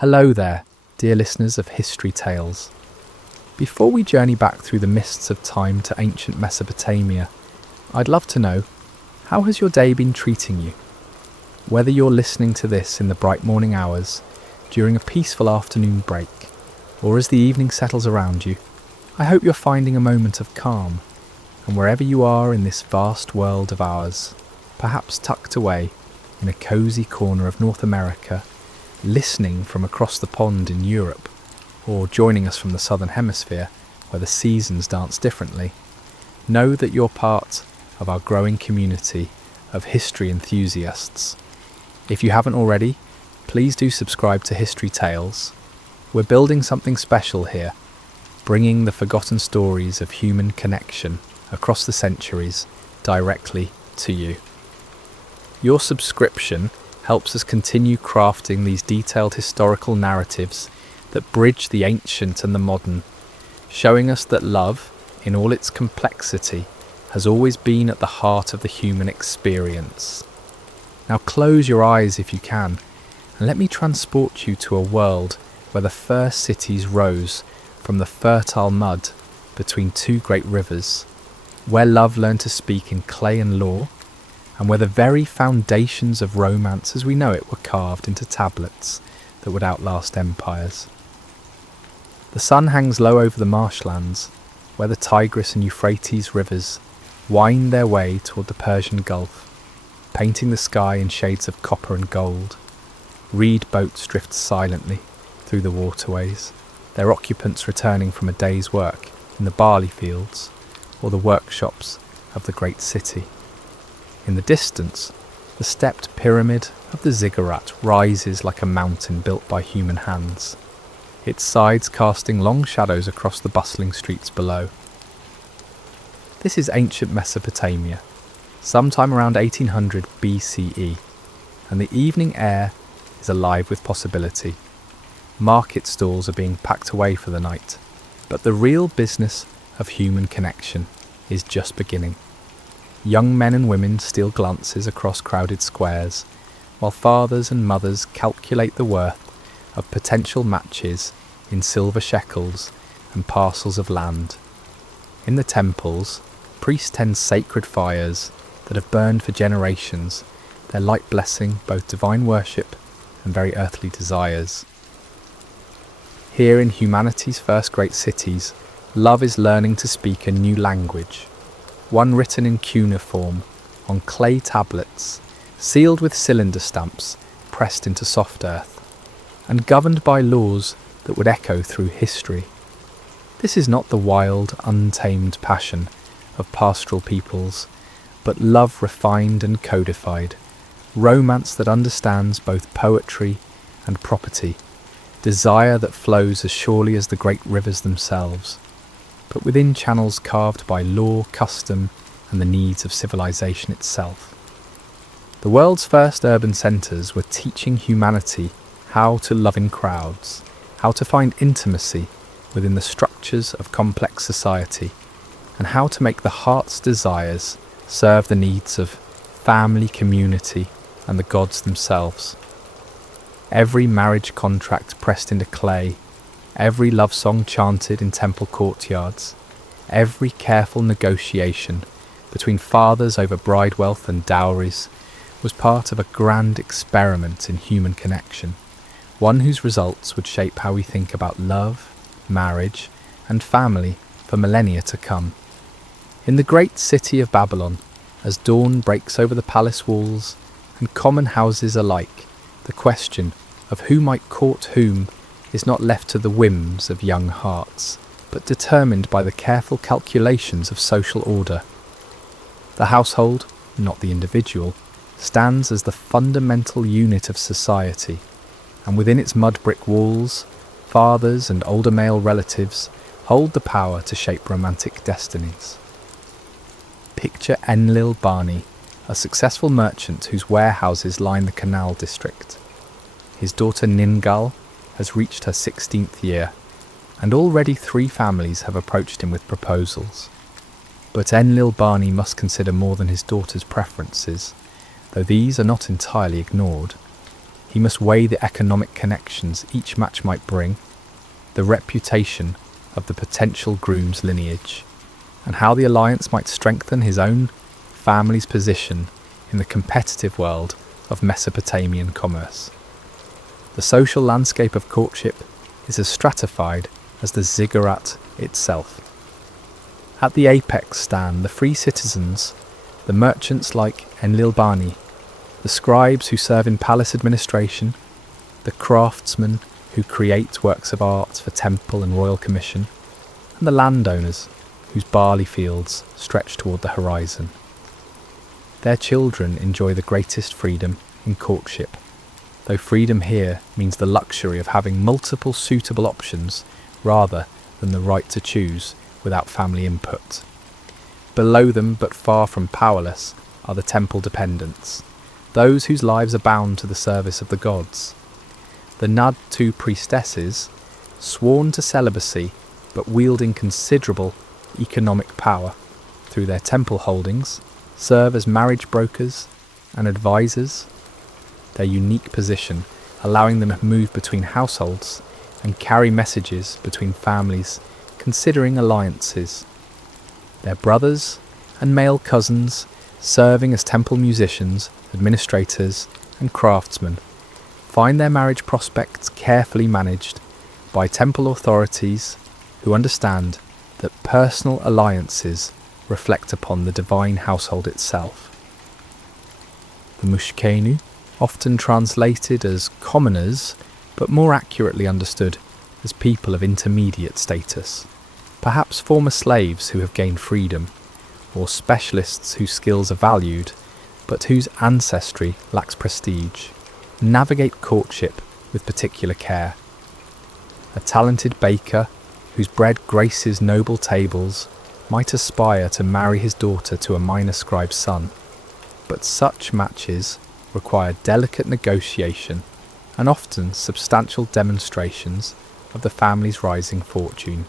Hello there, dear listeners of History Tales. Before we journey back through the mists of time to ancient Mesopotamia, I'd love to know, how has your day been treating you? Whether you're listening to this in the bright morning hours, during a peaceful afternoon break, or as the evening settles around you, I hope you're finding a moment of calm, and wherever you are in this vast world of ours, perhaps tucked away in a cosy corner of North America, listening from across the pond in Europe, or joining us from the Southern Hemisphere where the seasons dance differently, know that you're part of our growing community of history enthusiasts. If you haven't already, please do subscribe to History Tales. We're building something special here, bringing the forgotten stories of human connection across the centuries directly to you. Your subscription helps us continue crafting these detailed historical narratives that bridge the ancient and the modern, showing us that love, in all its complexity, has always been at the heart of the human experience. Now close your eyes if you can, and let me transport you to a world where the first cities rose from the fertile mud between two great rivers, where love learned to speak in clay and law, and where the very foundations of romance as we know it were carved into tablets that would outlast empires. The sun hangs low over the marshlands, where the Tigris and Euphrates rivers wind their way toward the Persian Gulf, painting the sky in shades of copper and gold. Reed boats drift silently through the waterways, their occupants returning from a day's work in the barley fields or the workshops of the great city. In the distance, the stepped pyramid of the ziggurat rises like a mountain built by human hands, its sides casting long shadows across the bustling streets below. This is ancient Mesopotamia, sometime around 1800 BCE, and the evening air is alive with possibility. Market stalls are being packed away for the night, but the real business of human connection is just beginning. Young men and women steal glances across crowded squares, while fathers and mothers calculate the worth of potential matches in silver shekels and parcels of land. In the temples, priests tend sacred fires that have burned for generations, their light blessing both divine worship and very earthly desires. Here in humanity's first great cities, love is learning to speak a new language, one written in cuneiform on clay tablets, sealed with cylinder stamps pressed into soft earth, and governed by laws that would echo through history. This is not the wild, untamed passion of pastoral peoples, but love refined and codified, romance that understands both poetry and property, desire that flows as surely as the great rivers themselves, but within channels carved by law, custom, and the needs of civilization itself. The world's first urban centres were teaching humanity how to love in crowds, how to find intimacy within the structures of complex society, and how to make the heart's desires serve the needs of family, community, and the gods themselves. Every marriage contract pressed into clay, every love song chanted in temple courtyards, every careful negotiation between fathers over bride wealth and dowries was part of a grand experiment in human connection, one whose results would shape how we think about love, marriage, and family for millennia to come. In the great city of Babylon, as dawn breaks over the palace walls and common houses alike, the question of who might court whom is not left to the whims of young hearts, but determined by the careful calculations of social order. The household, not the individual, stands as the fundamental unit of society, and within its mud brick walls, fathers and older male relatives hold the power to shape romantic destinies. Picture Enlil Bani, a successful merchant whose warehouses line the canal district. His daughter Ningal has reached her 16th year, and already 3 families have approached him with proposals. But Enlil Bani must consider more than his daughter's preferences, though these are not entirely ignored. He must weigh the economic connections each match might bring, the reputation of the potential groom's lineage, and how the alliance might strengthen his own family's position in the competitive world of Mesopotamian commerce. The social landscape of courtship is as stratified as the ziggurat itself. At the apex stand the free citizens, the merchants like Enlil-Bani, the scribes who serve in palace administration, the craftsmen who create works of art for temple and royal commission, and the landowners whose barley fields stretch toward the horizon. Their children enjoy the greatest freedom in courtship, though freedom here means the luxury of having multiple suitable options rather than the right to choose without family input. Below them, but far from powerless, are the temple dependents, those whose lives are bound to the service of the gods. The Nad-2 priestesses, sworn to celibacy but wielding considerable economic power through their temple holdings, serve as marriage brokers and advisors, their unique position allowing them to move between households and carry messages between families considering alliances. Their brothers and male cousins serving as temple musicians, administrators and craftsmen find their marriage prospects carefully managed by temple authorities who understand that personal alliances reflect upon the divine household itself. The Mushkenu, often translated as commoners, but more accurately understood as people of intermediate status, perhaps former slaves who have gained freedom, or specialists whose skills are valued, but whose ancestry lacks prestige, navigate courtship with particular care. A talented baker, whose bread graces noble tables, might aspire to marry his daughter to a minor scribe's son, but such matches require delicate negotiation and often substantial demonstrations of the family's rising fortune.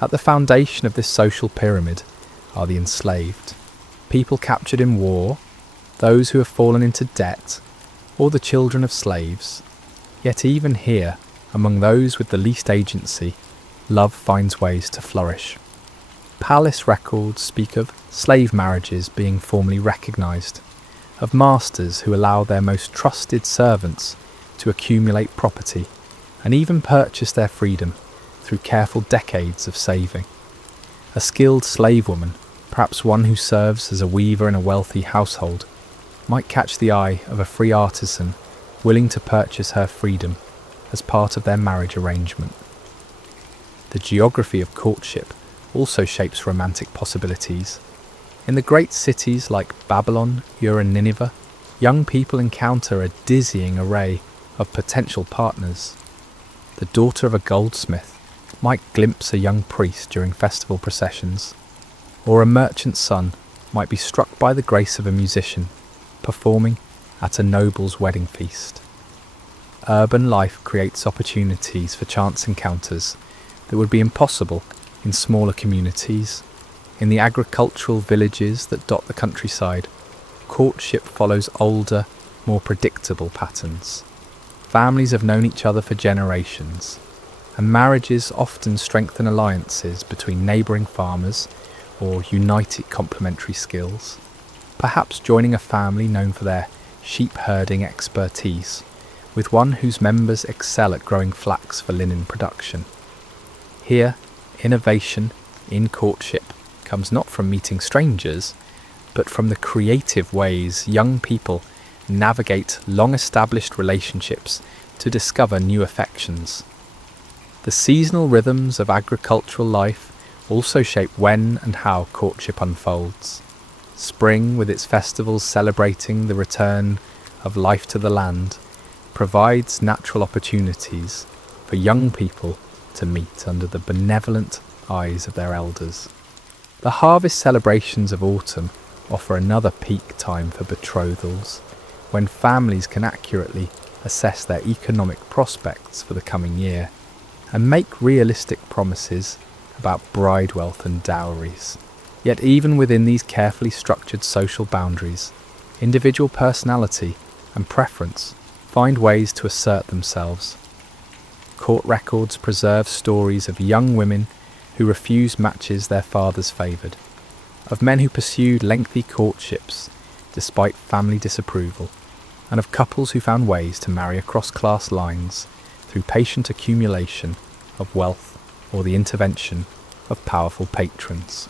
At the foundation of this social pyramid are the enslaved, people captured in war, those who have fallen into debt, or the children of slaves. Yet even here, among those with the least agency, love finds ways to flourish. Palace records speak of slave marriages being formally recognised, of masters who allow their most trusted servants to accumulate property and even purchase their freedom through careful decades of saving. A skilled slave woman, perhaps one who serves as a weaver in a wealthy household, might catch the eye of a free artisan willing to purchase her freedom as part of their marriage arrangement. The geography of courtship also shapes romantic possibilities. In the great cities like Babylon, Ur and Nineveh, young people encounter a dizzying array of potential partners. The daughter of a goldsmith might glimpse a young priest during festival processions, or a merchant's son might be struck by the grace of a musician performing at a noble's wedding feast. Urban life creates opportunities for chance encounters that would be impossible in smaller communities. In the agricultural villages that dot the countryside, courtship follows older, more predictable patterns. Families have known each other for generations, and marriages often strengthen alliances between neighbouring farmers or united complementary skills, perhaps joining a family known for their sheep herding expertise with one whose members excel at growing flax for linen production. Here, innovation in courtship comes not from meeting strangers, but from the creative ways young people navigate long-established relationships to discover new affections. The seasonal rhythms of agricultural life also shape when and how courtship unfolds. Spring, with its festivals celebrating the return of life to the land, provides natural opportunities for young people to meet under the benevolent eyes of their elders. The harvest celebrations of autumn offer another peak time for betrothals, when families can accurately assess their economic prospects for the coming year and make realistic promises about bride wealth and dowries. Yet even within these carefully structured social boundaries, individual personality and preference find ways to assert themselves. Court records preserve stories of young women who refused matches their fathers favoured, of men who pursued lengthy courtships despite family disapproval, and of couples who found ways to marry across class lines through patient accumulation of wealth or the intervention of powerful patrons.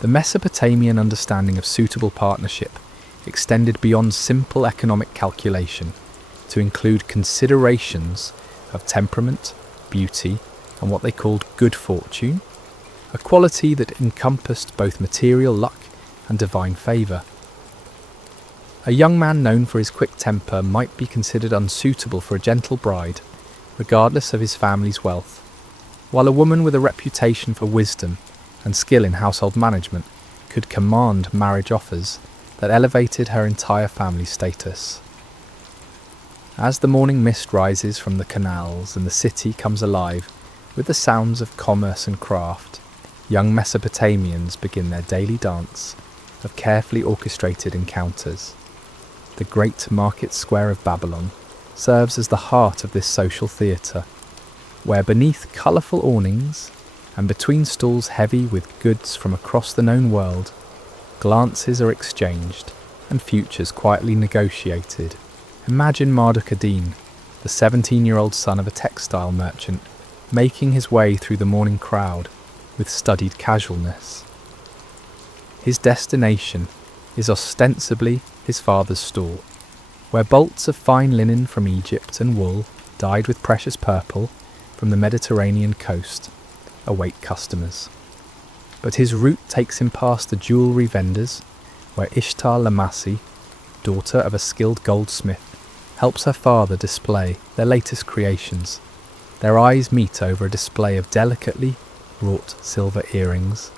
The Mesopotamian understanding of suitable partnership extended beyond simple economic calculation to include considerations of temperament, beauty, and what they called good fortune, a quality that encompassed both material luck and divine favour. A young man known for his quick temper might be considered unsuitable for a gentle bride, regardless of his family's wealth, while a woman with a reputation for wisdom and skill in household management could command marriage offers that elevated her entire family's status. As the morning mist rises from the canals and the city comes alive with the sounds of commerce and craft, young Mesopotamians begin their daily dance of carefully orchestrated encounters. The great market square of Babylon serves as the heart of this social theatre, where beneath colourful awnings and between stalls heavy with goods from across the known world, glances are exchanged and futures quietly negotiated. Imagine Marduk-ad-Din, the 17-year-old son of a textile merchant, making his way through the morning crowd with studied casualness. His destination is ostensibly his father's stall, where bolts of fine linen from Egypt and wool dyed with precious purple from the Mediterranean coast await customers. But his route takes him past the jewellery vendors, where Ishtar Lamasi, daughter of a skilled goldsmith, helps her father display their latest creations. Their eyes meet over a display of delicately wrought silver earrings,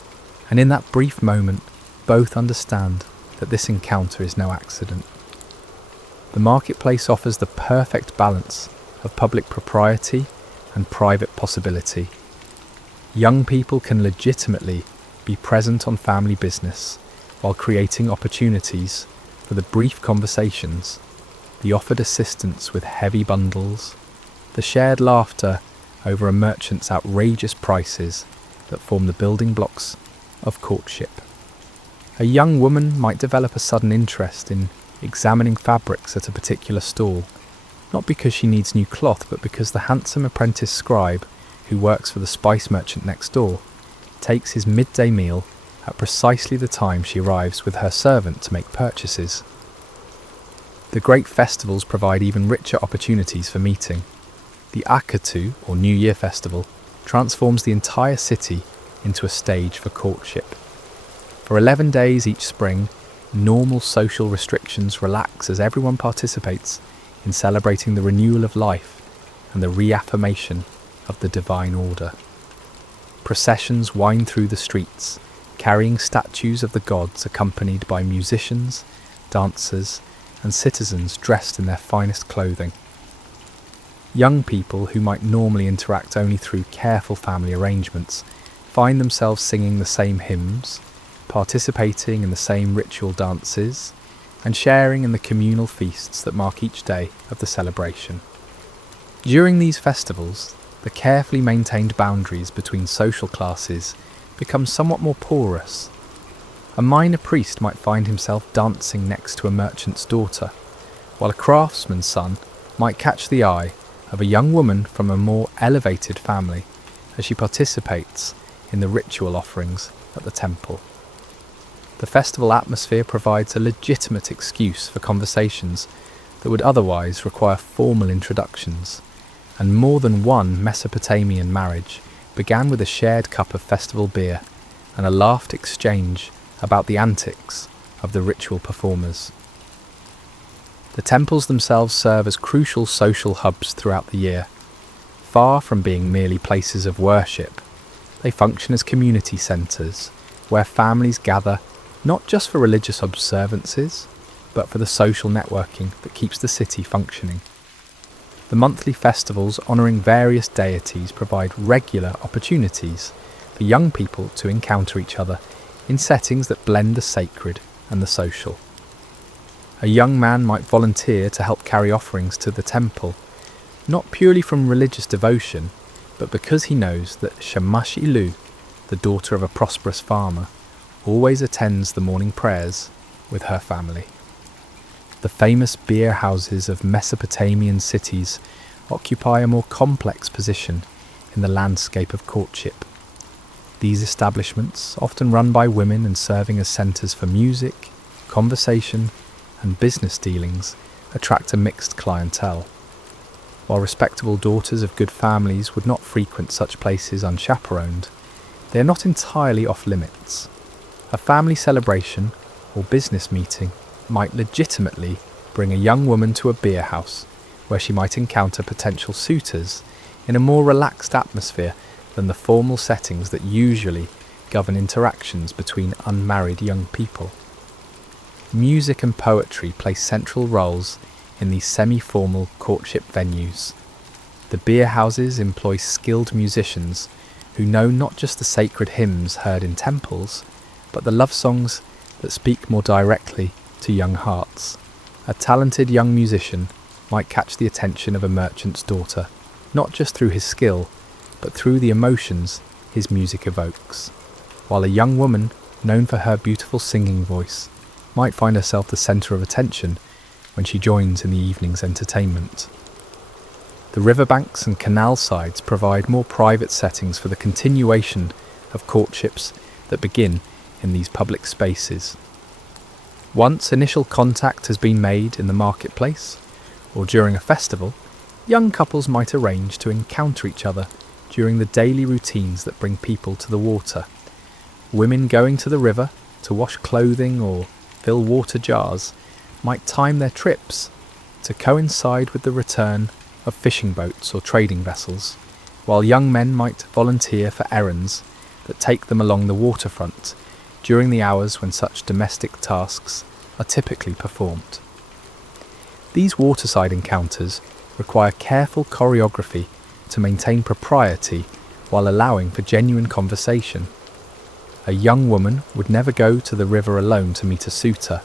and in that brief moment both understand that this encounter is no accident. The marketplace offers the perfect balance of public propriety and private possibility. Young people can legitimately be present on family business while creating opportunities for the brief conversations, the offered assistance with heavy bundles, the shared laughter over a merchant's outrageous prices that form the building blocks of courtship. A young woman might develop a sudden interest in examining fabrics at a particular stall, not because she needs new cloth, but because the handsome apprentice scribe who works for the spice merchant next door takes his midday meal at precisely the time she arrives with her servant to make purchases. The great festivals provide even richer opportunities for meeting. The Akatu, or New Year Festival, transforms the entire city into a stage for courtship. For 11 days each spring, normal social restrictions relax as everyone participates in celebrating the renewal of life and the reaffirmation of the divine order. Processions wind through the streets, carrying statues of the gods accompanied by musicians, dancers, and citizens dressed in their finest clothing. Young people who might normally interact only through careful family arrangements find themselves singing the same hymns, participating in the same ritual dances, and sharing in the communal feasts that mark each day of the celebration. During these festivals, the carefully maintained boundaries between social classes become somewhat more porous. A minor priest might find himself dancing next to a merchant's daughter, while a craftsman's son might catch the eye of a young woman from a more elevated family as she participates in the ritual offerings at the temple. The festival atmosphere provides a legitimate excuse for conversations that would otherwise require formal introductions, and more than one Mesopotamian marriage began with a shared cup of festival beer and a laughed exchange about the antics of the ritual performers. The temples themselves serve as crucial social hubs throughout the year. Far from being merely places of worship, they function as community centres where families gather not just for religious observances, but for the social networking that keeps the city functioning. The monthly festivals honouring various deities provide regular opportunities for young people to encounter each other in settings that blend the sacred and the social. A young man might volunteer to help carry offerings to the temple, not purely from religious devotion, but because he knows that Shamash Ilu, the daughter of a prosperous farmer, always attends the morning prayers with her family. The famous beer houses of Mesopotamian cities occupy a more complex position in the landscape of courtship. These establishments, often run by women and serving as centres for music, conversation, and business dealings, attract a mixed clientele. While respectable daughters of good families would not frequent such places unchaperoned, they are not entirely off limits. A family celebration or business meeting might legitimately bring a young woman to a beer house where she might encounter potential suitors in a more relaxed atmosphere than the formal settings that usually govern interactions between unmarried young people. Music and poetry play central roles in these semi-formal courtship venues. The beer houses employ skilled musicians who know not just the sacred hymns heard in temples, but the love songs that speak more directly to young hearts. A talented young musician might catch the attention of a merchant's daughter, not just through his skill, but through the emotions his music evokes, while a young woman, known for her beautiful singing voice, might find herself the centre of attention when she joins in the evening's entertainment. The riverbanks and canal sides provide more private settings for the continuation of courtships that begin in these public spaces. Once initial contact has been made in the marketplace or during a festival, young couples might arrange to encounter each other during the daily routines that bring people to the water. Women going to the river to wash clothing or fill water jars might time their trips to coincide with the return of fishing boats or trading vessels, while young men might volunteer for errands that take them along the waterfront during the hours when such domestic tasks are typically performed. These waterside encounters require careful choreography to maintain propriety while allowing for genuine conversation. A young woman would never go to the river alone to meet a suitor,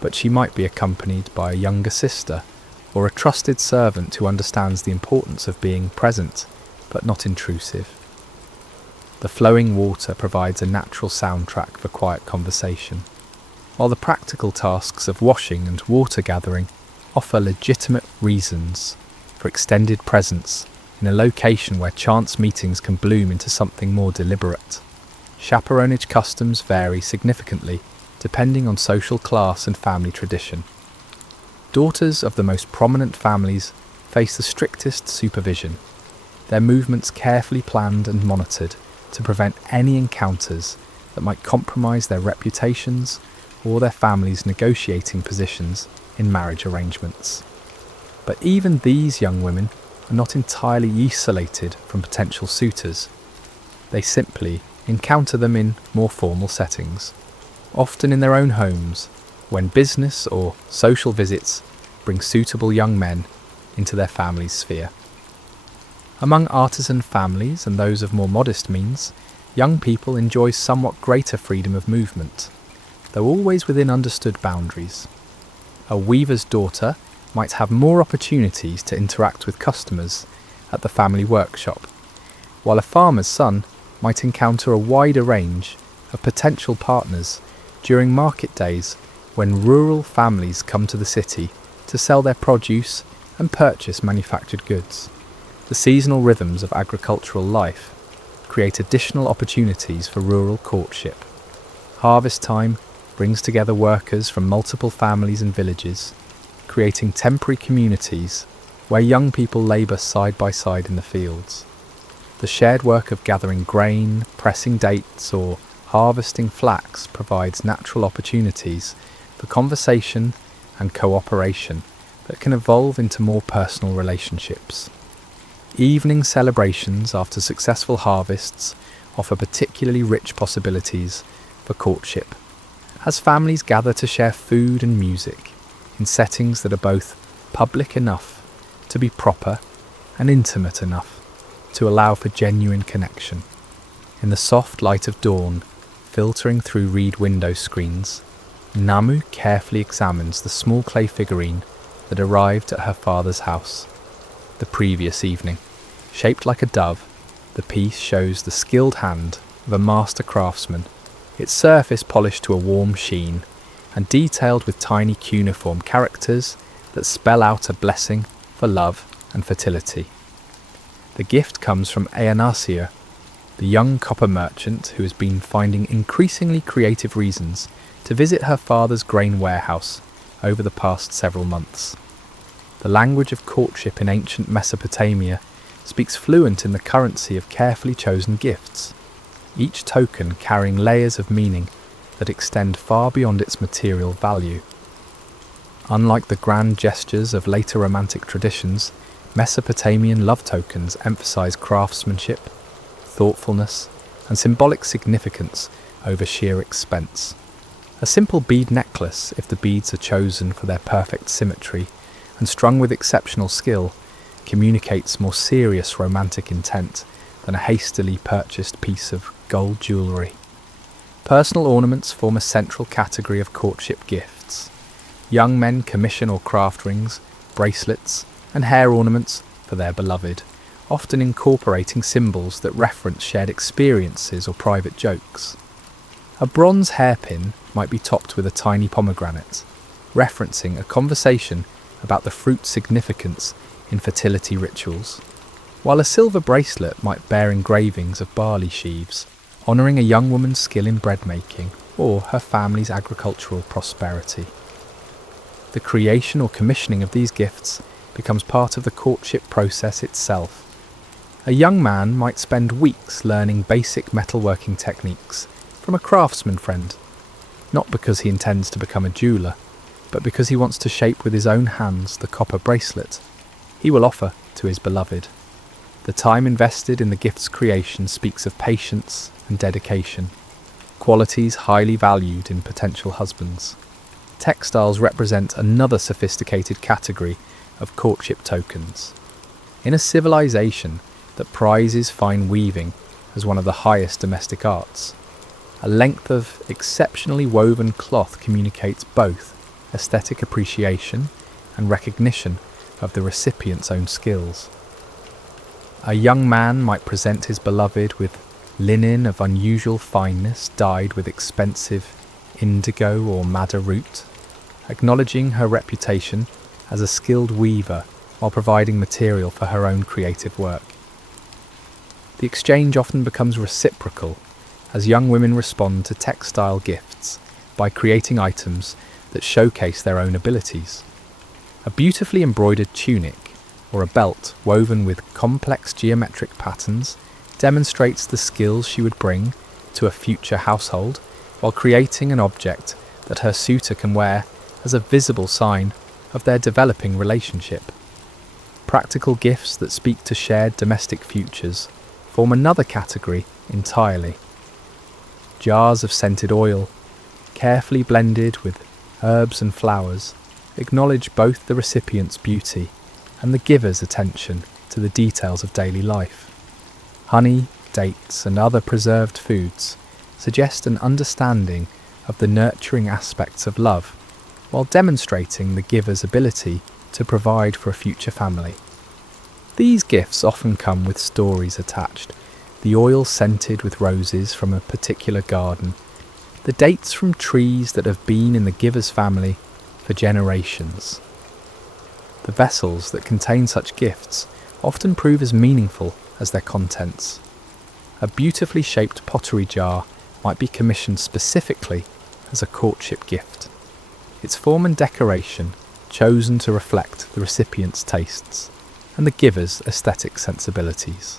but she might be accompanied by a younger sister or a trusted servant who understands the importance of being present but not intrusive. The flowing water provides a natural soundtrack for quiet conversation, while the practical tasks of washing and water gathering offer legitimate reasons for extended presence in a location where chance meetings can bloom into something more deliberate. Chaperonage customs vary significantly depending on social class and family tradition. Daughters of the most prominent families face the strictest supervision, their movements carefully planned and monitored to prevent any encounters that might compromise their reputations or their families' negotiating positions in marriage arrangements. But even these young women are not entirely isolated from potential suitors. They simply encounter them in more formal settings, often in their own homes, when business or social visits bring suitable young men into their family's sphere. Among artisan families and those of more modest means, young people enjoy somewhat greater freedom of movement, though always within understood boundaries. A weaver's daughter might have more opportunities to interact with customers at the family workshop, while a farmer's son might encounter a wider range of potential partners during market days when rural families come to the city to sell their produce and purchase manufactured goods. The seasonal rhythms of agricultural life create additional opportunities for rural courtship. Harvest time brings together workers from multiple families and villages, creating temporary communities where young people labour side by side in the fields. The shared work of gathering grain, pressing dates, or harvesting flax provides natural opportunities for conversation and cooperation that can evolve into more personal relationships. Evening celebrations after successful harvests offer particularly rich possibilities for courtship, as families gather to share food and music in settings that are both public enough to be proper and intimate enough to allow for genuine connection. In the soft light of dawn, filtering through reed window screens, Namu carefully examines the small clay figurine that arrived at her father's house the previous evening. Shaped like a dove, the piece shows the skilled hand of a master craftsman, its surface polished to a warm sheen and detailed with tiny cuneiform characters that spell out a blessing for love and fertility. The gift comes from Eanasio, the young copper merchant who has been finding increasingly creative reasons to visit her father's grain warehouse over the past several months. The language of courtship in ancient Mesopotamia speaks fluent in the currency of carefully chosen gifts, each token carrying layers of meaning that extend far beyond its material value. Unlike the grand gestures of later romantic traditions, Mesopotamian love tokens emphasize craftsmanship, thoughtfulness, and symbolic significance over sheer expense. A simple bead necklace, if the beads are chosen for their perfect symmetry and strung with exceptional skill, communicates more serious romantic intent than a hastily purchased piece of gold jewellery. Personal ornaments form a central category of courtship gifts. Young men commission or craft rings, bracelets, and hair ornaments for their beloved, often incorporating symbols that reference shared experiences or private jokes. A bronze hairpin might be topped with a tiny pomegranate, referencing a conversation about the fruit's significance in fertility rituals, while a silver bracelet might bear engravings of barley sheaves, honouring a young woman's skill in bread making or her family's agricultural prosperity. The creation or commissioning of these gifts becomes part of the courtship process itself. A young man might spend weeks learning basic metalworking techniques from a craftsman friend, not because he intends to become a jeweller, but because he wants to shape with his own hands the copper bracelet he will offer to his beloved. The time invested in the gift's creation speaks of patience and dedication, qualities highly valued in potential husbands. Textiles represent another sophisticated category of courtship tokens. In a civilization that prizes fine weaving as one of the highest domestic arts, a length of exceptionally woven cloth communicates both aesthetic appreciation and recognition of the recipient's own skills. A young man might present his beloved with linen of unusual fineness dyed with expensive indigo or madder root, acknowledging her reputation as a skilled weaver while providing material for her own creative work. The exchange often becomes reciprocal as young women respond to textile gifts by creating items that showcase their own abilities. A beautifully embroidered tunic or a belt woven with complex geometric patterns demonstrates the skills she would bring to a future household while creating an object that her suitor can wear as a visible sign of their developing relationship. Practical gifts that speak to shared domestic futures form another category entirely. Jars of scented oil, carefully blended with herbs and flowers, acknowledge both the recipient's beauty and the giver's attention to the details of daily life. Honey, dates, and other preserved foods suggest an understanding of the nurturing aspects of love, while demonstrating the giver's ability to provide for a future family. These gifts often come with stories attached, the oil scented with roses from a particular garden, the dates from trees that have been in the giver's family for generations. The vessels that contain such gifts often prove as meaningful as their contents. A beautifully shaped pottery jar might be commissioned specifically as a courtship gift, its form and decoration chosen to reflect the recipient's tastes and the giver's aesthetic sensibilities.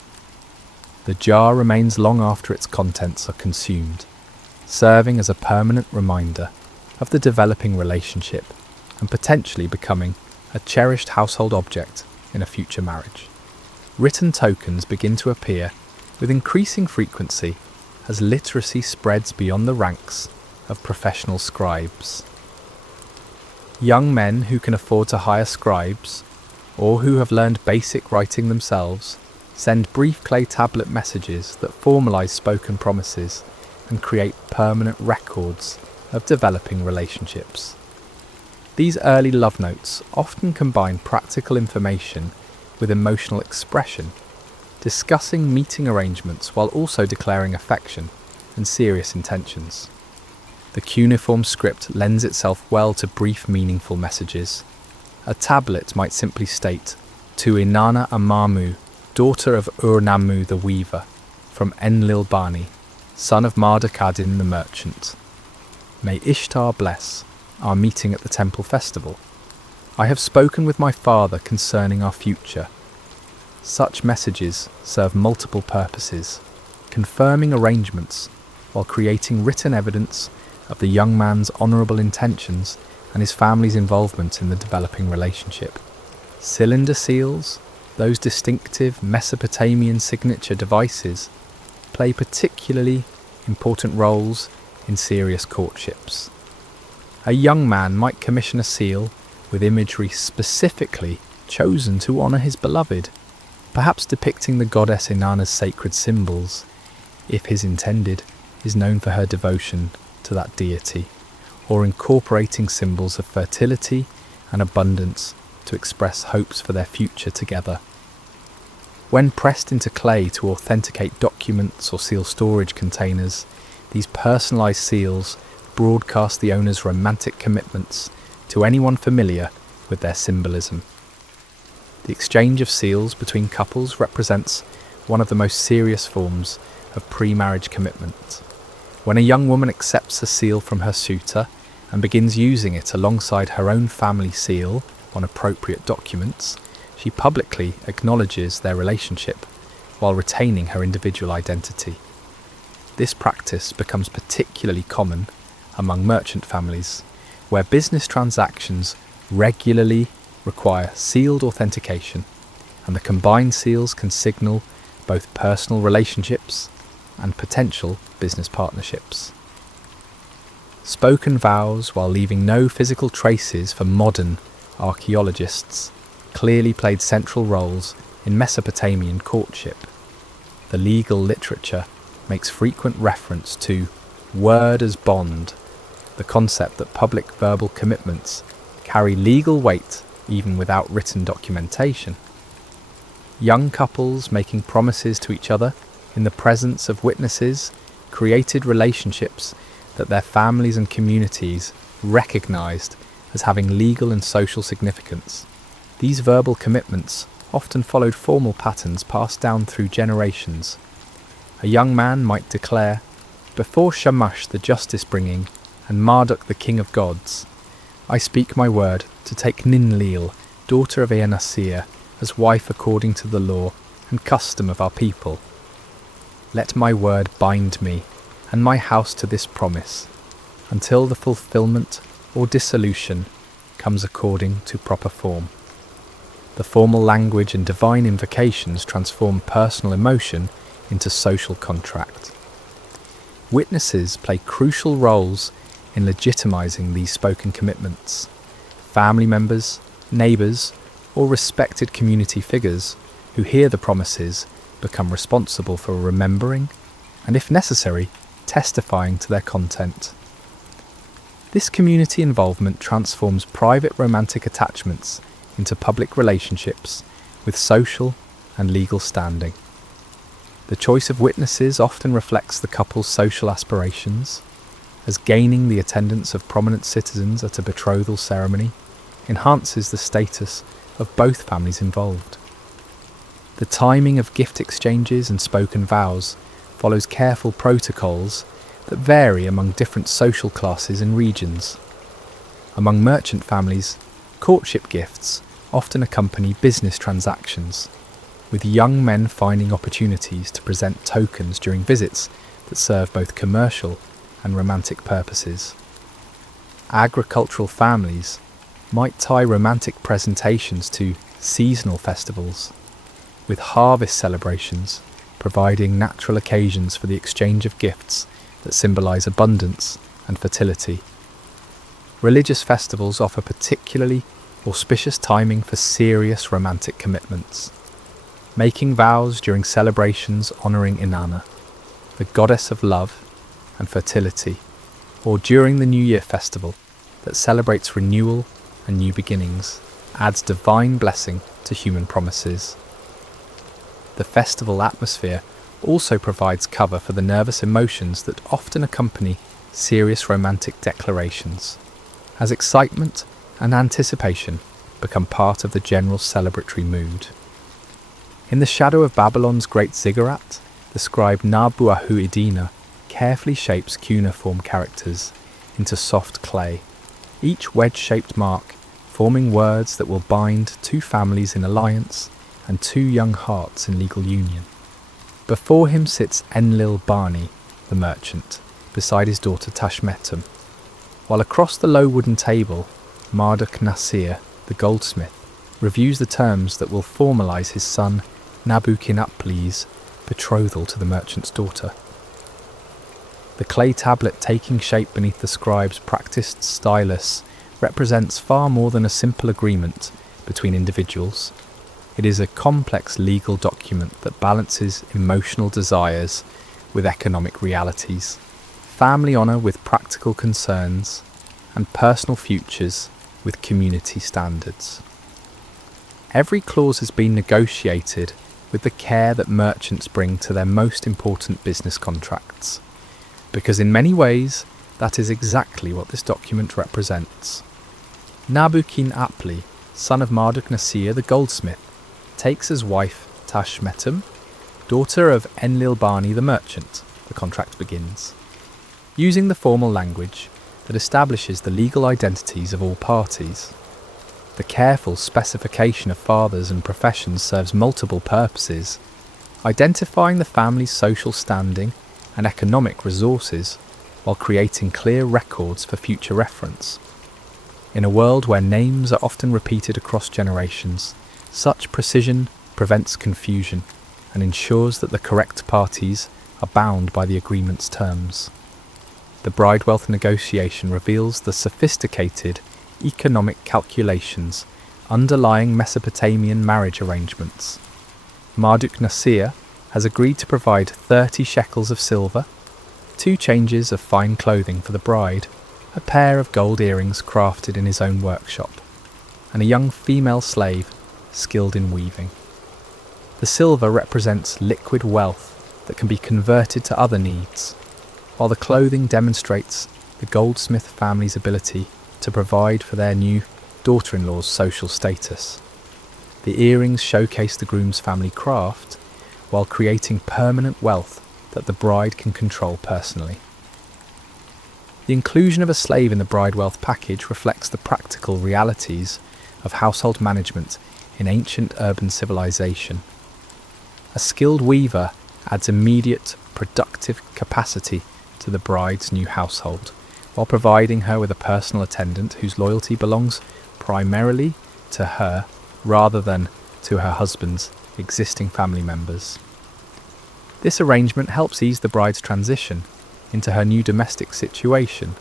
The jar remains long after its contents are consumed, serving as a permanent reminder of the developing relationship and potentially becoming a cherished household object in a future marriage. Written tokens begin to appear with increasing frequency as literacy spreads beyond the ranks of professional scribes. Young men who can afford to hire scribes, or who have learned basic writing themselves, send brief clay tablet messages that formalise spoken promises and create permanent records of developing relationships. These early love notes often combine practical information with emotional expression, discussing meeting arrangements while also declaring affection and serious intentions. The cuneiform script lends itself well to brief, meaningful messages. A tablet might simply state, "To Inanna Amamu, daughter of Ur-Nammu the weaver, from Enlil-Bani, son of Mardukadin the merchant. May Ishtar bless our meeting at the temple festival. I have spoken with my father concerning our future." Such messages serve multiple purposes, confirming arrangements while creating written evidence of the young man's honourable intentions and his family's involvement in the developing relationship. Cylinder seals, those distinctive Mesopotamian signature devices, play particularly important roles in serious courtships. A young man might commission a seal with imagery specifically chosen to honour his beloved, perhaps depicting the goddess Inanna's sacred symbols, if his intended is known for her devotion to that deity, or incorporating symbols of fertility and abundance to express hopes for their future together. When pressed into clay to authenticate documents or seal storage containers, these personalised seals broadcast the owner's romantic commitments to anyone familiar with their symbolism. The exchange of seals between couples represents one of the most serious forms of pre-marriage commitment. When a young woman accepts a seal from her suitor and begins using it alongside her own family seal on appropriate documents, she publicly acknowledges their relationship while retaining her individual identity. This practice becomes particularly common among merchant families, where business transactions regularly require sealed authentication, and the combined seals can signal both personal relationships and potential business partnerships. Spoken vows, while leaving no physical traces for modern archaeologists, clearly played central roles in Mesopotamian courtship. The legal literature makes frequent reference to word as bond, the concept that public verbal commitments carry legal weight even without written documentation. Young couples making promises to each other in the presence of witnesses created relationships that their families and communities recognised as having legal and social significance. These verbal commitments often followed formal patterns passed down through generations. A young man might declare, "Before Shamash the justice-bringing and Marduk the king of gods, I speak my word to take Ninlil, daughter of Eanasir, as wife according to the law and custom of our people. Let my word bind me and my house to this promise, until the fulfilment or dissolution comes according to proper form." The formal language and divine invocations transform personal emotion into social contract. Witnesses play crucial roles in legitimizing these spoken commitments. Family members, neighbours, or respected community figures who hear the promises become responsible for remembering and, if necessary, testifying to their content. This community involvement transforms private romantic attachments into public relationships with social and legal standing. The choice of witnesses often reflects the couple's social aspirations, as gaining the attendance of prominent citizens at a betrothal ceremony enhances the status of both families involved. The timing of gift exchanges and spoken vows follows careful protocols that vary among different social classes and regions. Among merchant families, courtship gifts often accompany business transactions, with young men finding opportunities to present tokens during visits that serve both commercial and romantic purposes. Agricultural families might tie romantic presentations to seasonal festivals, with harvest celebrations providing natural occasions for the exchange of gifts that symbolise abundance and fertility. Religious festivals offer particularly auspicious timing for serious romantic commitments. Making vows during celebrations honouring Inanna, the goddess of love and fertility, or during the New Year festival that celebrates renewal and new beginnings, adds divine blessing to human promises. The festival atmosphere also provides cover for the nervous emotions that often accompany serious romantic declarations, as excitement and anticipation become part of the general celebratory mood. In the shadow of Babylon's great ziggurat, the scribe Nabu-Ahu-Iddina carefully shapes cuneiform characters into soft clay, each wedge-shaped mark forming words that will bind two families in alliance and two young hearts in legal union. Before him sits Enlil-Bani, the merchant, beside his daughter Tashmetum, while across the low wooden table, Marduk-Nasir, the goldsmith, reviews the terms that will formalise his son Nabuchodonosor's betrothal to the merchant's daughter. The clay tablet taking shape beneath the scribe's practised stylus represents far more than a simple agreement between individuals. It is a complex legal document that balances emotional desires with economic realities, family honour with practical concerns, and personal futures with community standards. Every clause has been negotiated with the care that merchants bring to their most important business contracts, because in many ways that is exactly what this document represents. Nabuchodonosor, son of Marduk-Nasir the goldsmith, takes as wife Tashmetum, daughter of Enlil-Bani the merchant. The contract begins, using the formal language that establishes the legal identities of all parties. The careful specification of fathers and professions serves multiple purposes, identifying the family's social standing and economic resources while creating clear records for future reference. In a world where names are often repeated across generations, such precision prevents confusion and ensures that the correct parties are bound by the agreement's terms. The bride wealth negotiation reveals the sophisticated economic calculations underlying Mesopotamian marriage arrangements. Marduk-Nasir has agreed to provide 30 shekels of silver, 2 changes of fine clothing for the bride, a pair of gold earrings crafted in his own workshop, and a young female slave skilled in weaving. The silver represents liquid wealth that can be converted to other needs, while the clothing demonstrates the goldsmith family's ability to provide for their new daughter-in-law's social status. The earrings showcase the groom's family craft, while creating permanent wealth that the bride can control personally. The inclusion of a slave in the bride wealth package reflects the practical realities of household management in ancient urban civilization. A skilled weaver adds immediate productive capacity to the bride's new household, while providing her with a personal attendant whose loyalty belongs primarily to her rather than to her husband's existing family members. This arrangement helps ease the bride's transition into her new domestic situation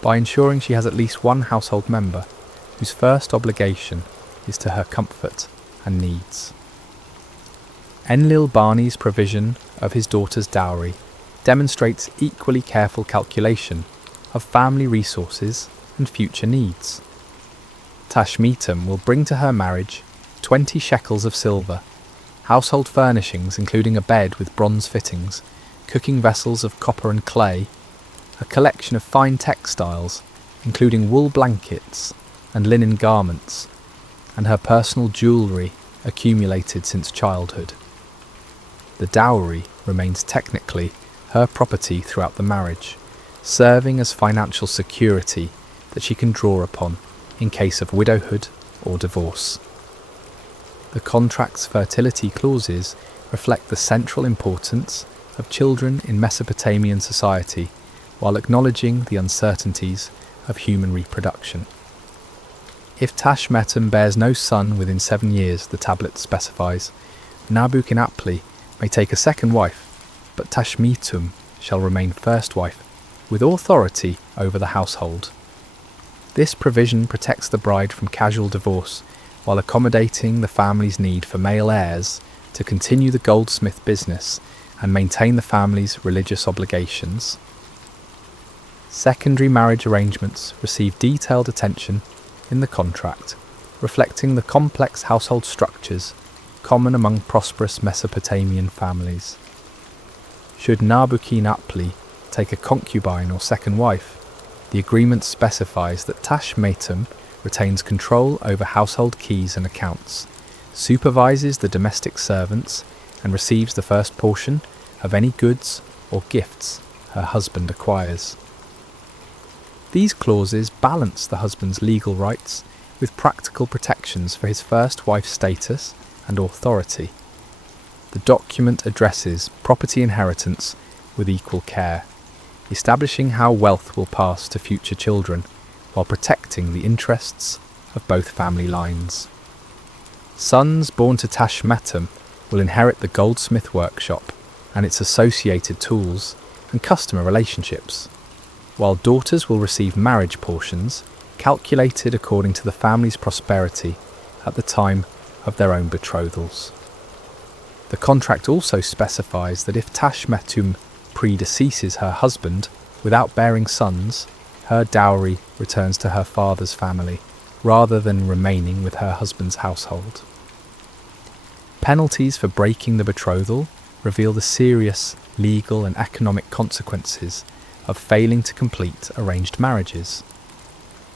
by ensuring she has at least one household member whose first obligation is to her comfort and needs. Enlil-Bani's provision of his daughter's dowry demonstrates equally careful calculation of family resources and future needs. Tashmetum will bring to her marriage 20 shekels of silver, household furnishings including a bed with bronze fittings, cooking vessels of copper and clay, a collection of fine textiles including wool blankets and linen garments, and her personal jewellery accumulated since childhood. The dowry remains technically her property throughout the marriage, serving as financial security that she can draw upon in case of widowhood or divorce. The contract's fertility clauses reflect the central importance of children in Mesopotamian society while acknowledging the uncertainties of human reproduction. If Tashmetum bears no son within 7 years, the tablet specifies, Nabuchodonosor may take a second wife, but Tashmetum shall remain first wife, with authority over the household. This provision protects the bride from casual divorce while accommodating the family's need for male heirs to continue the goldsmith business and maintain the family's religious obligations. Secondary marriage arrangements receive detailed attention in the contract, reflecting the complex household structures common among prosperous Mesopotamian families. Should Nabukin-apli take a concubine or second wife, the agreement specifies that Tashmetum retains control over household keys and accounts, supervises the domestic servants, and receives the first portion of any goods or gifts her husband acquires. These clauses balance the husband's legal rights with practical protections for his first wife's status and authority. The document addresses property inheritance with equal care, establishing how wealth will pass to future children while protecting the interests of both family lines. Sons born to Tashmetum will inherit the goldsmith workshop and its associated tools and customer relationships, while daughters will receive marriage portions calculated according to the family's prosperity at the time of their own betrothals. The contract also specifies that if Tashmetum predeceases her husband without bearing sons, her dowry returns to her father's family, rather than remaining with her husband's household. Penalties for breaking the betrothal reveal the serious legal and economic consequences of failing to complete arranged marriages.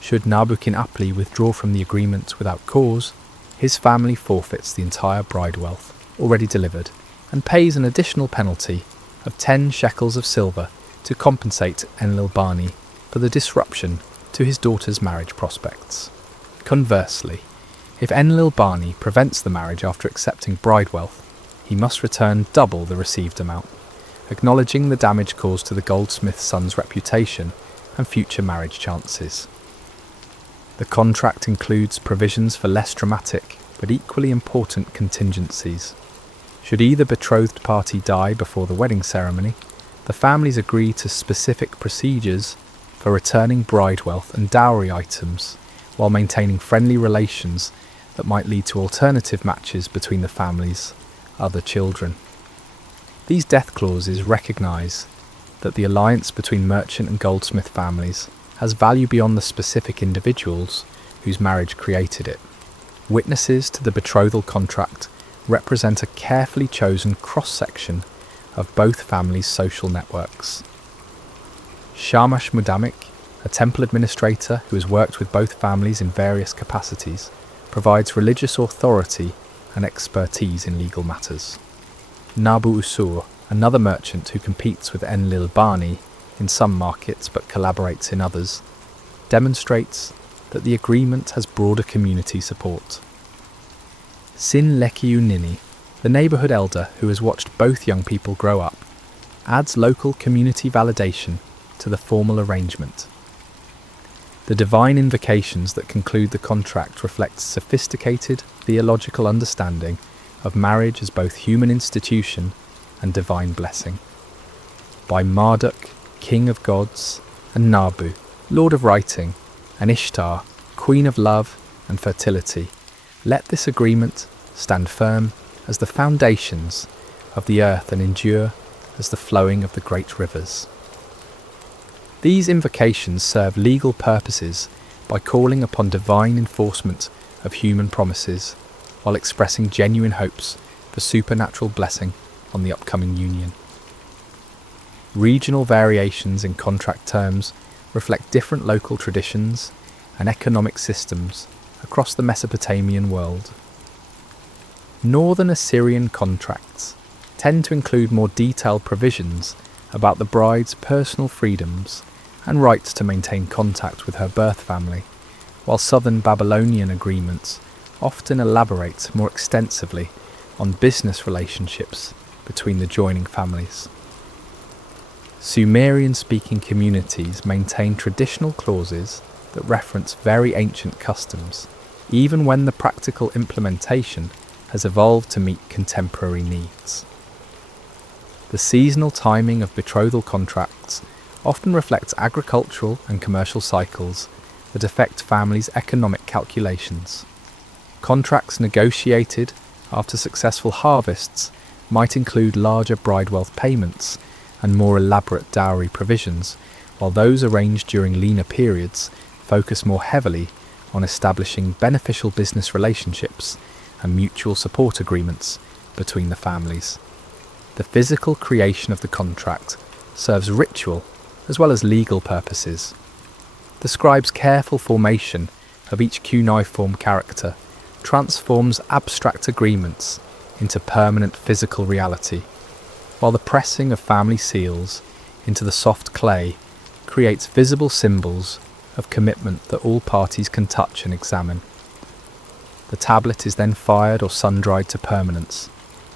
Should Nabukin-apli withdraw from the agreement without cause, his family forfeits the entire bride wealth already delivered and pays an additional penalty of 10 shekels of silver to compensate Enlil-bani for the disruption to his daughter's marriage prospects. Conversely, if Enlil-bani prevents the marriage after accepting bride wealth, he must return double the received amount, acknowledging the damage caused to the goldsmith's son's reputation and future marriage chances. The contract includes provisions for less dramatic but equally important contingencies. Should either betrothed party die before the wedding ceremony, the families agree to specific procedures for returning bride wealth and dowry items while maintaining friendly relations that might lead to alternative matches between the families' other children. These death clauses recognise that the alliance between merchant and goldsmith families has value beyond the specific individuals whose marriage created it. Witnesses to the betrothal contract represent a carefully chosen cross-section of both families' social networks. Shamash Mudamik, a temple administrator who has worked with both families in various capacities, provides religious authority and expertise in legal matters. Nabu Usur, another merchant who competes with Enlil-bani in some markets but collaborates in others, demonstrates that the agreement has broader community support. Sin Lekiu Nini, the neighbourhood elder who has watched both young people grow up, adds local community validation to the formal arrangement. The divine invocations that conclude the contract reflect sophisticated theological understanding of marriage as both human institution and divine blessing. By Marduk, king of gods, and Nabu, lord of writing, and Ishtar, queen of love and fertility, let this agreement stand firm as the foundations of the earth and endure as the flowing of the great rivers. These invocations serve legal purposes by calling upon divine enforcement of human promises while expressing genuine hopes for supernatural blessing on the upcoming union. Regional variations in contract terms reflect different local traditions and economic systems across the Mesopotamian world. Northern Assyrian contracts tend to include more detailed provisions about the bride's personal freedoms and rights to maintain contact with her birth family, while southern Babylonian agreements often elaborate more extensively on business relationships between the joining families. Sumerian-speaking communities maintain traditional clauses that reference very ancient customs, even when the practical implementation has evolved to meet contemporary needs. The seasonal timing of betrothal contracts often reflects agricultural and commercial cycles that affect families' economic calculations. Contracts negotiated after successful harvests might include larger bride wealth payments and more elaborate dowry provisions, while those arranged during leaner periods focus more heavily on establishing beneficial business relationships and mutual support agreements between the families. The physical creation of the contract serves ritual as well as legal purposes. The scribe's careful formation of each cuneiform character transforms abstract agreements into permanent physical reality, while the pressing of family seals into the soft clay creates visible symbols of commitment that all parties can touch and examine. The tablet is then fired or sun-dried to permanence,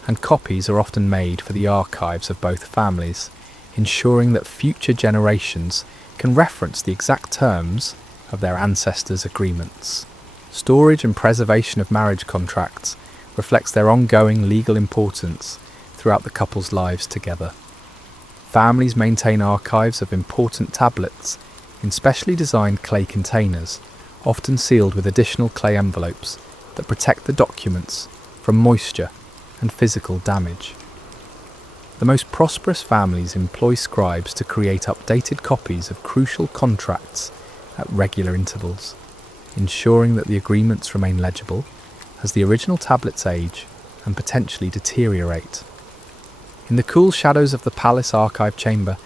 and copies are often made for the archives of both families, ensuring that future generations can reference the exact terms of their ancestors' agreements. Storage and preservation of marriage contracts reflects their ongoing legal importance throughout the couple's lives together. Families maintain archives of important tablets in specially designed clay containers, often sealed with additional clay envelopes that protect the documents from moisture and physical damage. The most prosperous families employ scribes to create updated copies of crucial contracts at regular intervals, ensuring that the agreements remain legible as the original tablets age and potentially deteriorate. In the cool shadows of the palace archive chamber,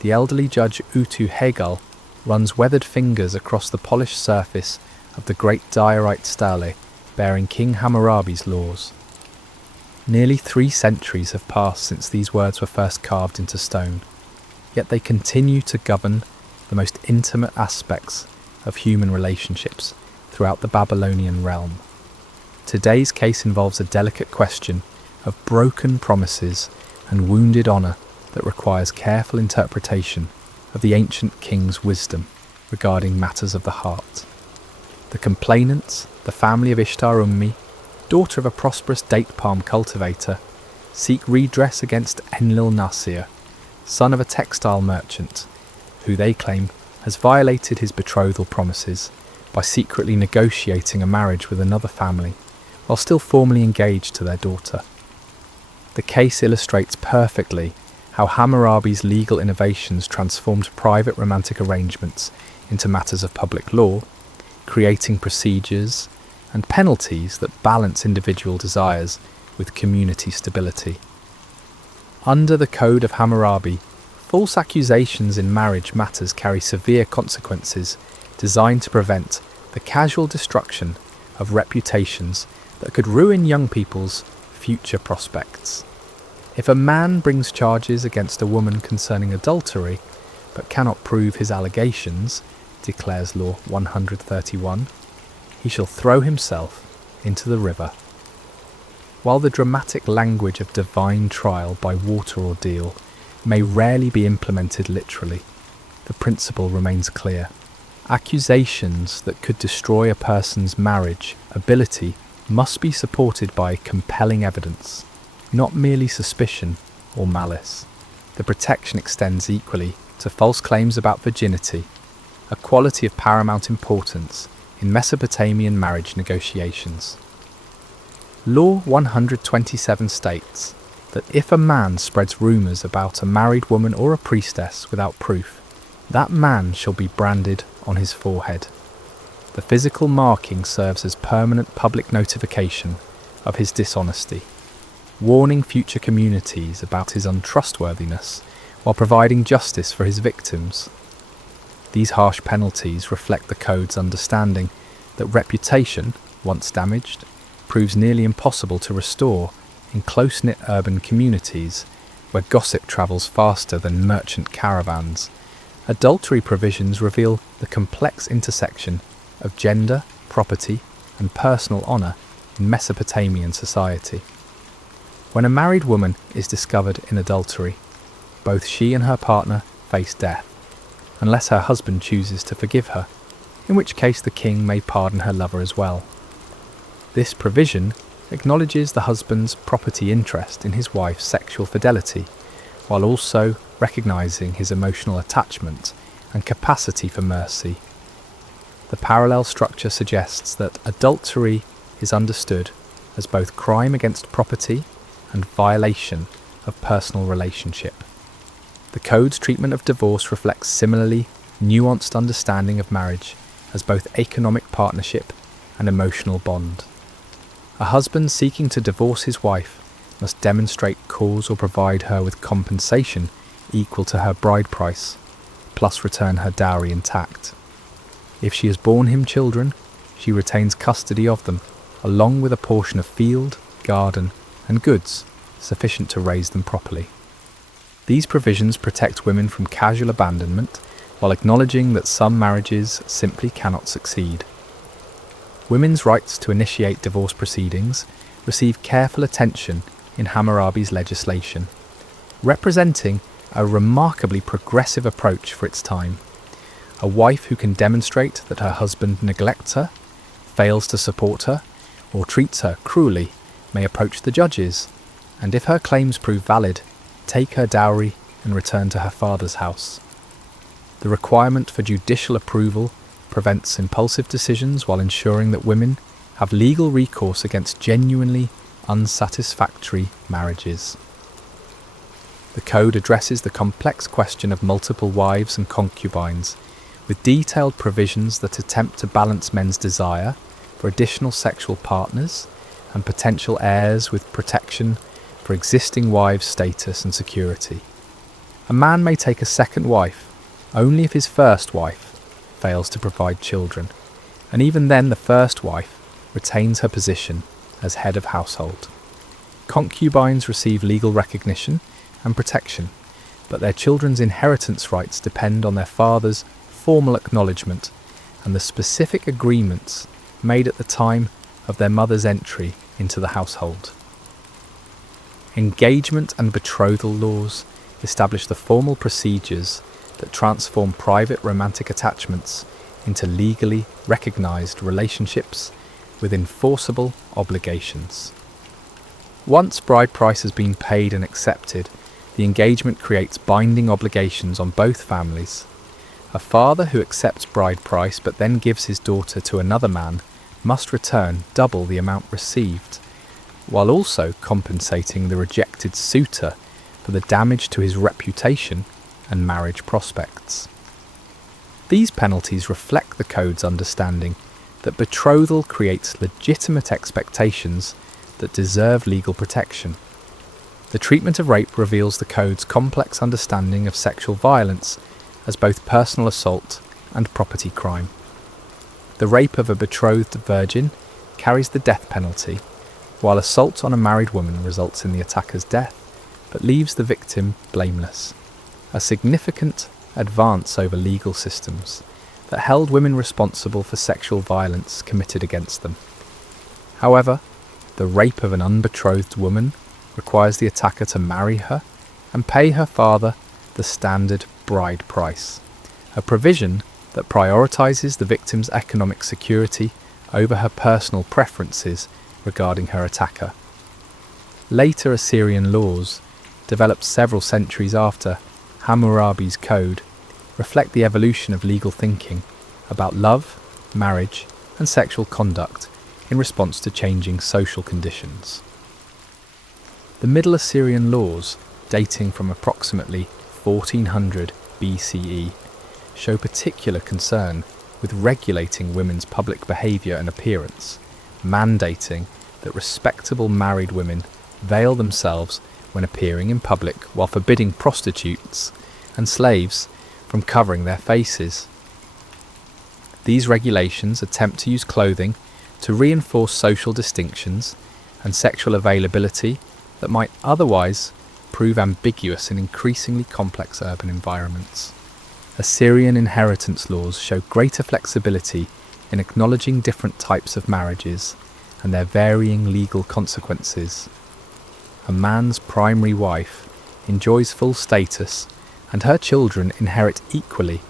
the elderly judge Utu Hegal runs weathered fingers across the polished surface of the great diorite stele bearing King Hammurabi's laws. Nearly 3 centuries have passed since these words were first carved into stone, yet they continue to govern the most intimate aspects of human relationships throughout the Babylonian realm. Today's case involves a delicate question of broken promises and wounded honour that requires careful interpretation of the ancient king's wisdom regarding matters of the heart. The complainants, the family of Ishtar Ummi, daughter of a prosperous date palm cultivator, seek redress against Enlil Nasir, son of a textile merchant, who they claim has violated his betrothal promises by secretly negotiating a marriage with another family while still formally engaged to their daughter. The case illustrates perfectly how Hammurabi's legal innovations transformed private romantic arrangements into matters of public law, creating procedures and penalties that balance individual desires with community stability. Under the Code of Hammurabi, false accusations in marriage matters carry severe consequences designed to prevent the casual destruction of reputations that could ruin young people's future prospects. If a man brings charges against a woman concerning adultery, but cannot prove his allegations, declares Law 131, he shall throw himself into the river. While the dramatic language of divine trial by water ordeal may rarely be implemented literally, the principle remains clear. Accusations that could destroy a person's marriage ability must be supported by compelling evidence, not merely suspicion or malice. The protection extends equally to false claims about virginity, a quality of paramount importance in Mesopotamian marriage negotiations. Law 127 states that if a man spreads rumours about a married woman or a priestess without proof, that man shall be branded on his forehead. The physical marking serves as permanent public notification of his dishonesty, warning future communities about his untrustworthiness while providing justice for his victims. These harsh penalties reflect the code's understanding that reputation, once damaged, proves nearly impossible to restore in close-knit urban communities where gossip travels faster than merchant caravans. Adultery provisions reveal the complex intersection of gender, property, and personal honour in Mesopotamian society. When a married woman is discovered in adultery, both she and her partner face death, unless her husband chooses to forgive her, in which case the king may pardon her lover as well. This provision acknowledges the husband's property interest in his wife's sexual fidelity, while also recognising his emotional attachment and capacity for mercy. The parallel structure suggests that adultery is understood as both crime against property and violation of personal relationship. The code's treatment of divorce reflects similarly nuanced understanding of marriage as both economic partnership and emotional bond. A husband seeking to divorce his wife must demonstrate cause or provide her with compensation equal to her bride price, plus return her dowry intact. If she has borne him children, she retains custody of them, along with a portion of field, garden, and goods sufficient to raise them properly. These provisions protect women from casual abandonment while acknowledging that some marriages simply cannot succeed. Women's rights to initiate divorce proceedings receive careful attention in Hammurabi's legislation, representing a remarkably progressive approach for its time. A wife who can demonstrate that her husband neglects her, fails to support her, or treats her cruelly may approach the judges, and if her claims prove valid, take her dowry and return to her father's house. The requirement for judicial approval prevents impulsive decisions while ensuring that women have legal recourse against genuinely unsatisfactory marriages. The code addresses the complex question of multiple wives and concubines, with detailed provisions that attempt to balance men's desire for additional sexual partners and potential heirs with protection for existing wives' status and security. A man may take a second wife only if his first wife fails to provide children, and even then the first wife retains her position as head of household. Concubines receive legal recognition and protection, but their children's inheritance rights depend on their father's formal acknowledgement and the specific agreements made at the time of their mother's entry into the household. Engagement and betrothal laws establish the formal procedures that transform private romantic attachments into legally recognised relationships with enforceable obligations. Once bride price has been paid and accepted, the engagement creates binding obligations on both families. A father who accepts bride price but then gives his daughter to another man must return double the amount received, while also compensating the rejected suitor for the damage to his reputation and marriage prospects. These penalties reflect the code's understanding that betrothal creates legitimate expectations that deserve legal protection. The treatment of rape reveals the code's complex understanding of sexual violence as both personal assault and property crime. The rape of a betrothed virgin carries the death penalty, while assault on a married woman results in the attacker's death, but leaves the victim blameless. A significant advance over legal systems that held women responsible for sexual violence committed against them. However, the rape of an unbetrothed woman requires the attacker to marry her and pay her father the standard bride price, a provision that prioritizes the victim's economic security over her personal preferences regarding her attacker. Later Assyrian laws, developed several centuries after Hammurabi's code, reflect the evolution of legal thinking about love, marriage, and sexual conduct in response to changing social conditions. The Middle Assyrian laws, dating from approximately 1400 BCE, show particular concern with regulating women's public behaviour and appearance, mandating that respectable married women veil themselves when appearing in public while forbidding prostitutes and slaves from covering their faces. These regulations attempt to use clothing to reinforce social distinctions and sexual availability that might otherwise prove ambiguous in increasingly complex urban environments. Assyrian inheritance laws show greater flexibility in acknowledging different types of marriages and their varying legal consequences. A man's primary wife enjoys full status, and her children inherit equally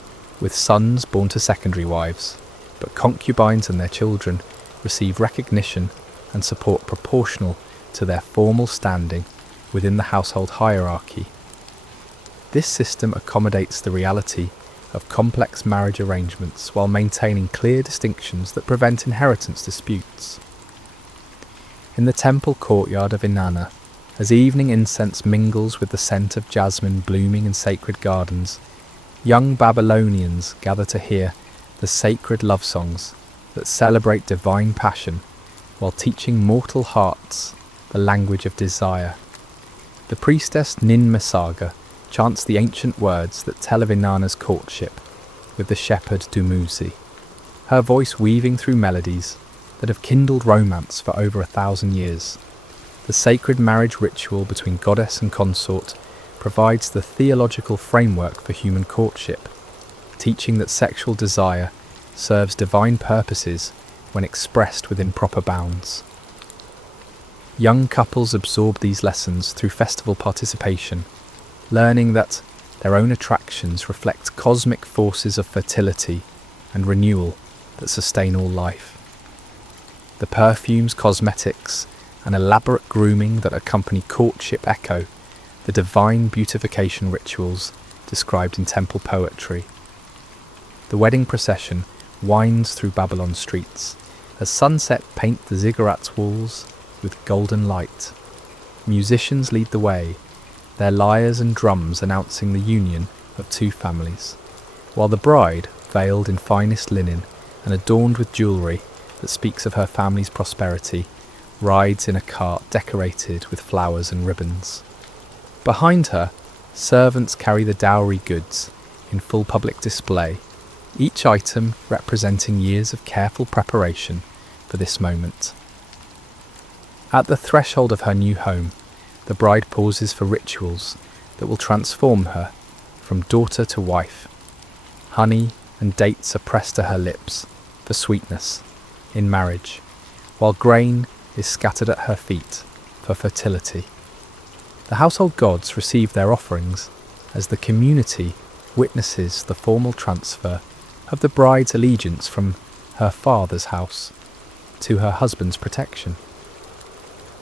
with sons born to secondary wives, but concubines and their children receive recognition and support proportional to their formal standing within the household hierarchy. This system accommodates the reality of complex marriage arrangements while maintaining clear distinctions that prevent inheritance disputes. In the temple courtyard of Inanna, As evening incense mingles with the scent of jasmine blooming in sacred gardens, young Babylonians gather to hear the sacred love songs that celebrate divine passion while teaching mortal hearts the language of desire. The priestess Ninmasaga chants the ancient words that tell of Inanna's courtship with the shepherd Dumuzi, her voice weaving through melodies that have kindled romance for over 1,000 years. The sacred marriage ritual between goddess and consort provides the theological framework for human courtship, teaching that sexual desire serves divine purposes when expressed within proper bounds. Young couples absorb these lessons through festival participation, learning that their own attractions reflect cosmic forces of fertility and renewal that sustain all life. The perfumes, cosmetics, and elaborate grooming that accompany courtship echo the divine beautification rituals described in temple poetry. The wedding procession winds through Babylon streets as sunset paint the ziggurat's walls with golden light. Musicians lead the way, their lyres and drums announcing the union of two families, while the bride, veiled in finest linen and adorned with jewellery that speaks of her family's prosperity, rides in a cart decorated with flowers and ribbons. Behind her, servants carry the dowry goods in full public display, each item representing years of careful preparation for this moment. At the threshold of her new home, the bride pauses for rituals that will transform her from daughter to wife. Honey and dates are pressed to her lips for sweetness in marriage, while grain is scattered at her feet for fertility. The household gods receive their offerings as the community witnesses the formal transfer of the bride's allegiance from her father's house to her husband's protection.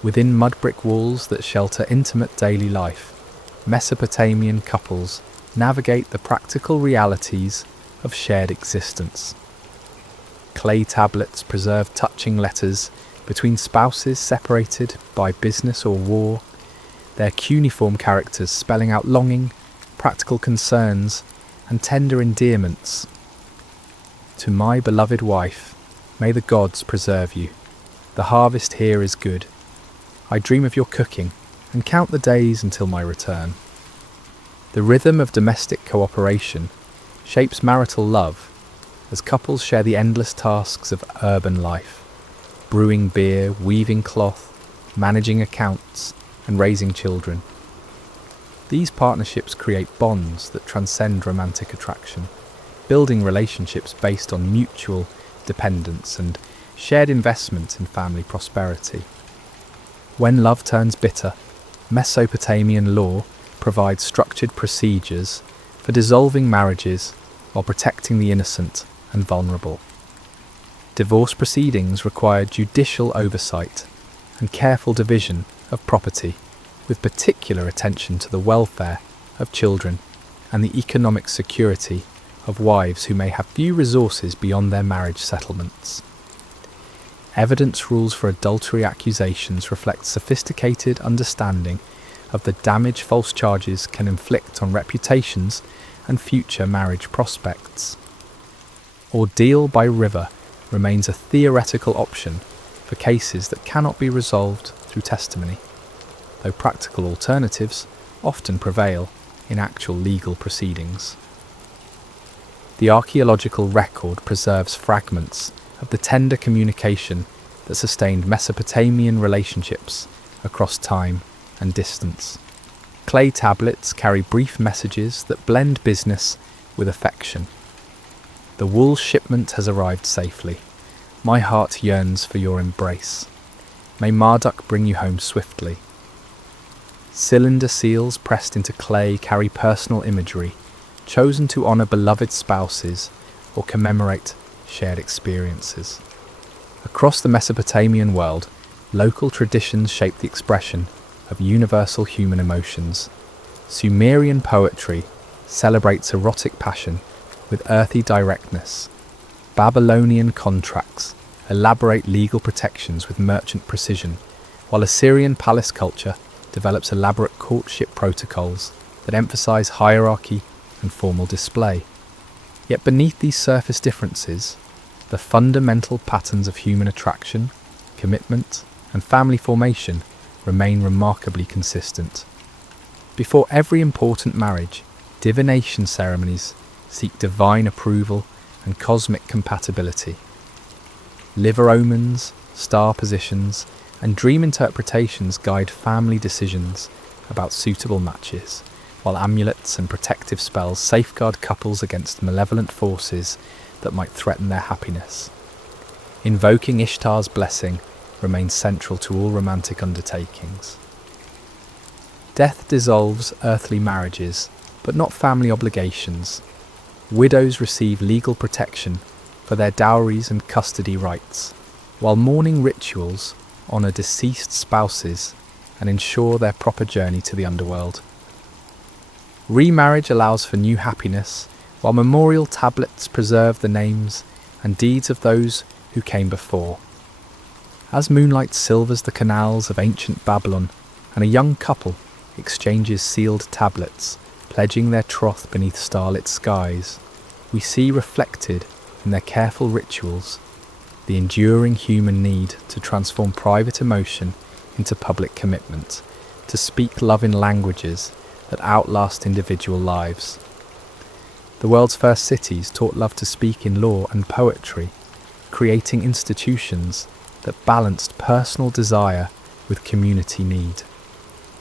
Within mud brick walls that shelter intimate daily life, Mesopotamian couples navigate the practical realities of shared existence. Clay tablets preserve touching letters between spouses separated by business or war, their cuneiform characters spelling out longing, practical concerns, and tender endearments. To my beloved wife, may the gods preserve you. The harvest here is good. I dream of your cooking and count the days until my return. The rhythm of domestic cooperation shapes marital love as couples share the endless tasks of urban life, brewing beer, weaving cloth, managing accounts, and raising children. These partnerships create bonds that transcend romantic attraction, building relationships based on mutual dependence and shared investment in family prosperity. When love turns bitter, Mesopotamian law provides structured procedures for dissolving marriages while protecting the innocent and vulnerable. Divorce proceedings require judicial oversight and careful division of property, with particular attention to the welfare of children and the economic security of wives who may have few resources beyond their marriage settlements. Evidence rules for adultery accusations reflect sophisticated understanding of the damage false charges can inflict on reputations and future marriage prospects. Ordeal by river remains a theoretical option for cases that cannot be resolved through testimony, though practical alternatives often prevail in actual legal proceedings. The archaeological record preserves fragments of the tender communication that sustained Mesopotamian relationships across time and distance. Clay tablets carry brief messages that blend business with affection. The wool shipment has arrived safely. My heart yearns for your embrace. May Marduk bring you home swiftly. Cylinder seals pressed into clay carry personal imagery, chosen to honour beloved spouses or commemorate shared experiences. Across the Mesopotamian world, local traditions shape the expression of universal human emotions. Sumerian poetry celebrates erotic passion with earthy directness. Babylonian contracts elaborate legal protections with merchant precision, while Assyrian palace culture develops elaborate courtship protocols that emphasize hierarchy and formal display. Yet beneath these surface differences, the fundamental patterns of human attraction, commitment, and family formation remain remarkably consistent. Before every important marriage, divination ceremonies seek divine approval and cosmic compatibility. Liver omens, star positions, and dream interpretations guide family decisions about suitable matches, while amulets and protective spells safeguard couples against malevolent forces that might threaten their happiness. Invoking Ishtar's blessing remains central to all romantic undertakings. Death dissolves earthly marriages, but not family obligations. Widows receive legal protection for their dowries and custody rights, while mourning rituals honour deceased spouses and ensure their proper journey to the underworld. Remarriage allows for new happiness, while memorial tablets preserve the names and deeds of those who came before. As moonlight silvers the canals of ancient Babylon, and a young couple exchanges sealed tablets, pledging their troth beneath starlit skies, we see reflected in their careful rituals the enduring human need to transform private emotion into public commitment, to speak love in languages that outlast individual lives. The world's first cities taught love to speak in law and poetry, creating institutions that balanced personal desire with community need.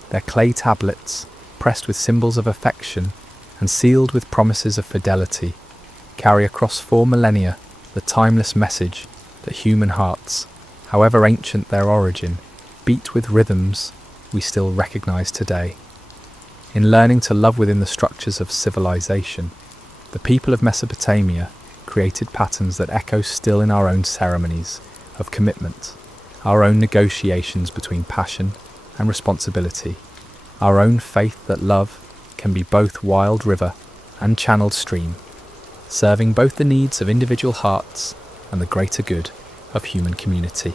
Their clay tablets, pressed with symbols of affection and sealed with promises of fidelity, carry across 4 millennia the timeless message that human hearts, however ancient their origin, beat with rhythms we still recognize today. In learning to love within the structures of civilization, the people of Mesopotamia created patterns that echo still in our own ceremonies of commitment, our own negotiations between passion and responsibility, our own faith that love can be both wild river and channeled stream, serving both the needs of individual hearts and the greater good of human community.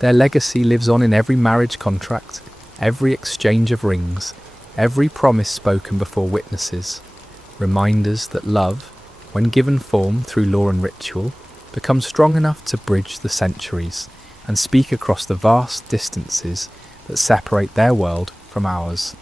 Their legacy lives on in every marriage contract, every exchange of rings, every promise spoken before witnesses, reminders that love, when given form through law and ritual, becomes strong enough to bridge the centuries and speak across the vast distances that separate their world from ours.